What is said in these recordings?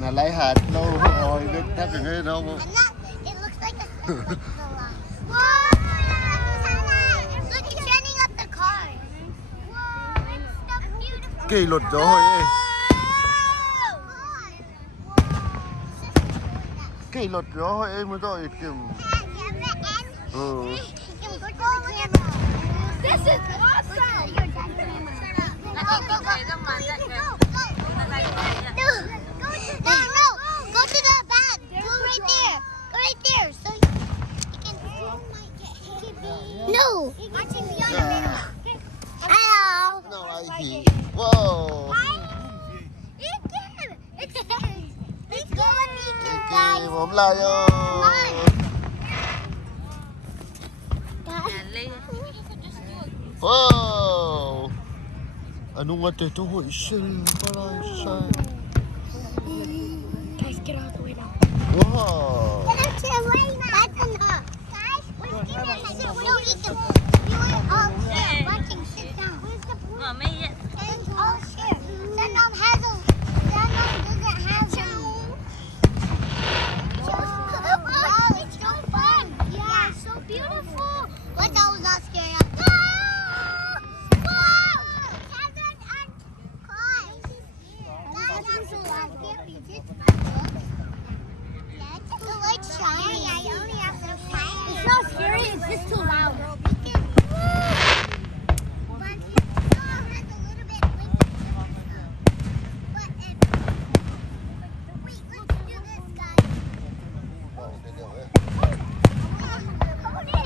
Là lấy hạt đâu rồi biết thắp được hết đâu. It looks like a Whoa! Look, it's running up the car. Whoa, it's so beautiful. Kỳ luật rồi. Kỳ luật rồi em mới rồi kiểu. This is awesome. Go, go, go. No, go to the back. Go right there. Go right there. So you can. No. Hello. No, I see. Whoa. Let's go and meet you guys. Kỳ bấm lại vô. Wow. Anong ate to ho isil pala isa. Guys, get out of the way now. Wow. Get out of the way now. That's enough. Guys, we're gonna sit. No, we can. You are all share. Watching. Sit down. Where's the pool? And all share. Sandom has a. Sandom doesn't have a. Wow, it's so fun. Yeah, so beautiful. What? That was not scary. It's not scary, it's just too loud.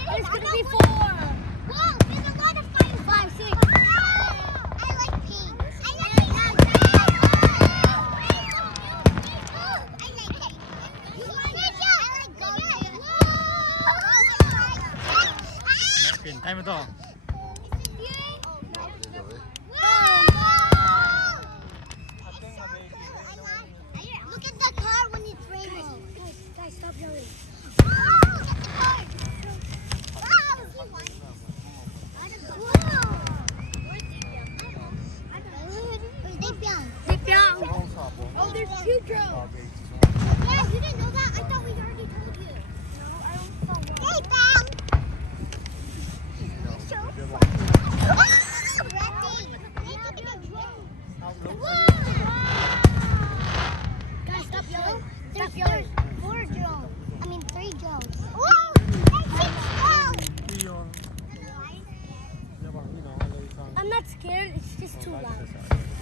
There's gonna be 4. Whoa, there's a lot of fire. 5, 6. I like pink. I like pink. Time ito. Look at the car when it's raining. Guys, stop yelling. Oh, there's 2 drones. Yeah, you didn't know that? I thought we already told you. No, I don't know. Hey, Bam! So fun. Guys, stop yelling. There's 4 drones. I mean, 3 drones. Whoa! That's 6 drones! I'm not scared, it's just too loud.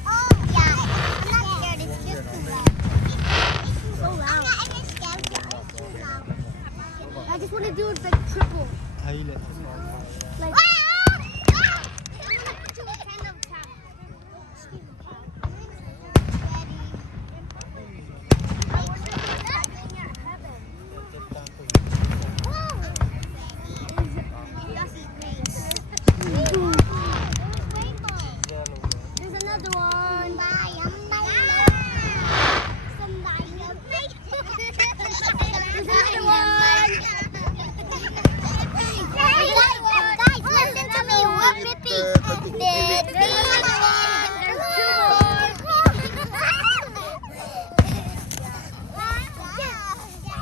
Oh, yeah. I'm not scared, it's just too loud. So loud. I'm not scared, it's too loud. I just want to do it like triple. Like. There's another one. There's another one. Guys, listen to me. We're ripping. There's 2 more.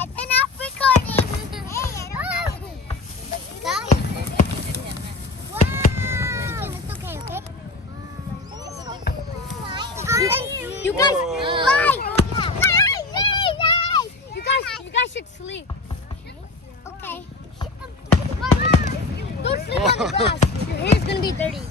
It's enough recording. Guys. It's okay, okay? You guys, you guys should sleep. Okay. Don't sleep on the grass. Your hair's gonna be dirty.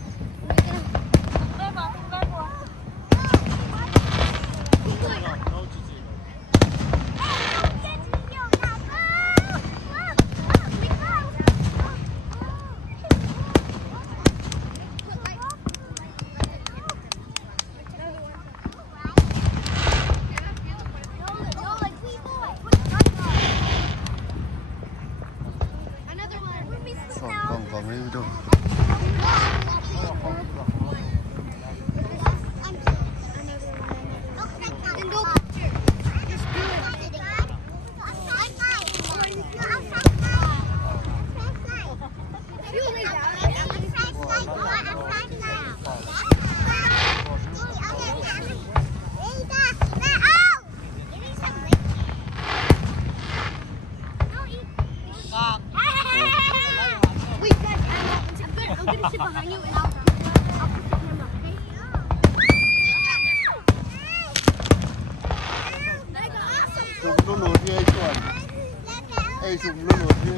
Ê, súng luôn rồi chứ.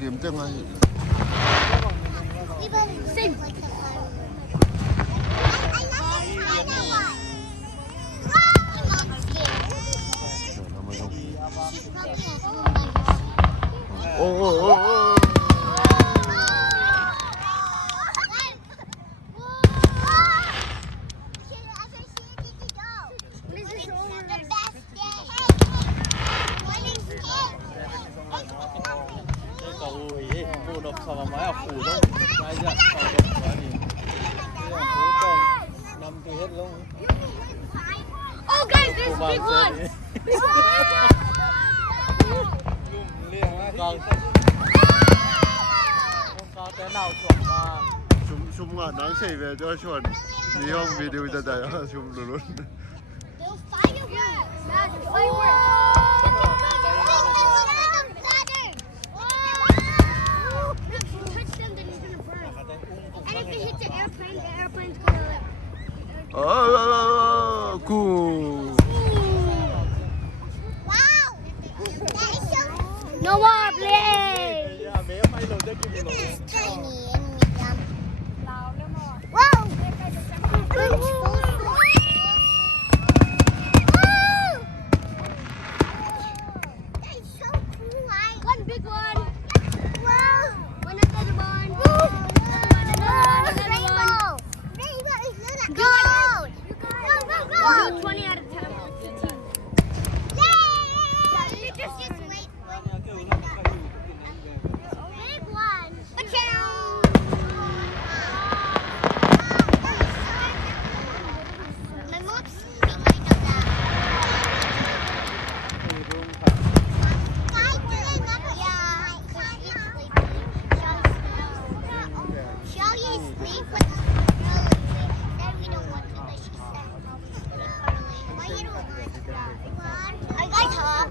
Kiếm tiếng Anh. Sing. Oh. Phủ độc sao mà máy học phủ đâu ai giờ học độc quá thì năm tôi hết luôn. Oh guys, there's a big one. Big one. Còn có cái nào chuẩn mà Súng ngả nắng xảy về cho chuẩn. Đi không video ra đây súng luôn. Cool. Wow! That is so no more play! bé may đồ cho kịp rồi. This is tiny and medium. Wow! That is so cool. One big one. Wow! One another one. Rainbow! Rainbow is little gold! Go! 20 out of 10. 15. Yay! Just wait. Big one. My mom's behind of that. Guys, do they love it? Yeah. She always sleep with the then we don't want to, but she said. Why you don't want? Are you guys hot?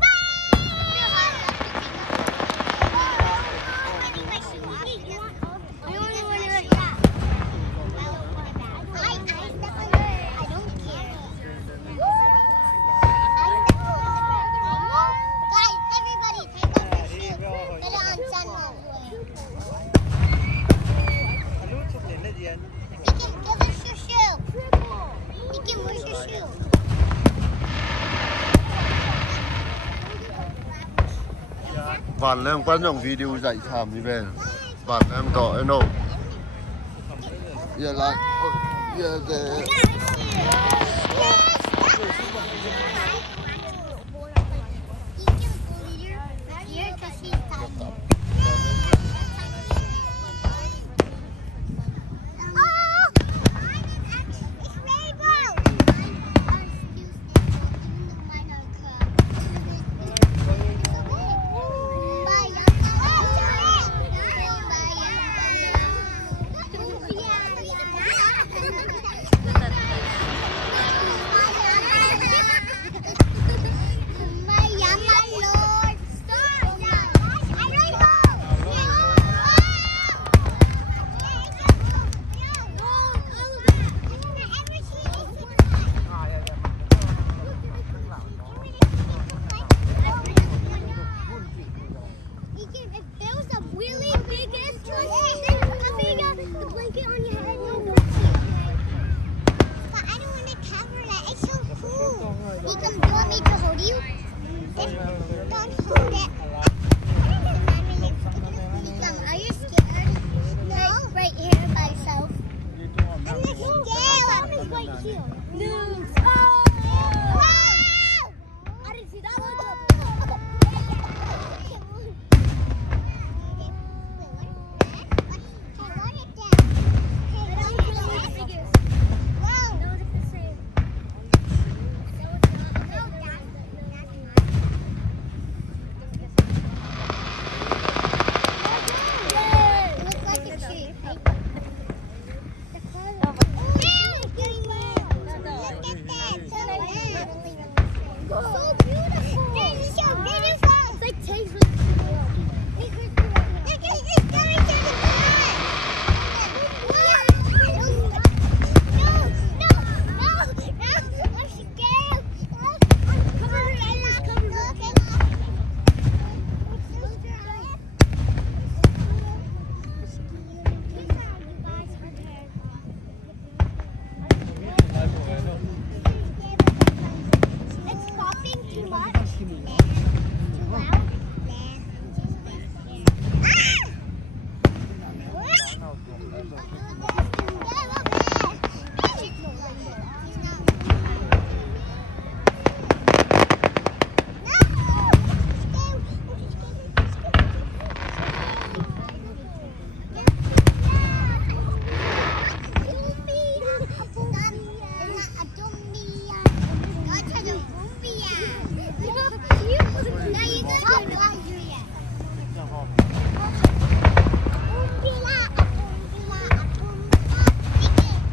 Bạn em quan trọng video dạy thảm như vậy. Bạn em tỏ em đâu. Giờ lại. Giờ để. Now you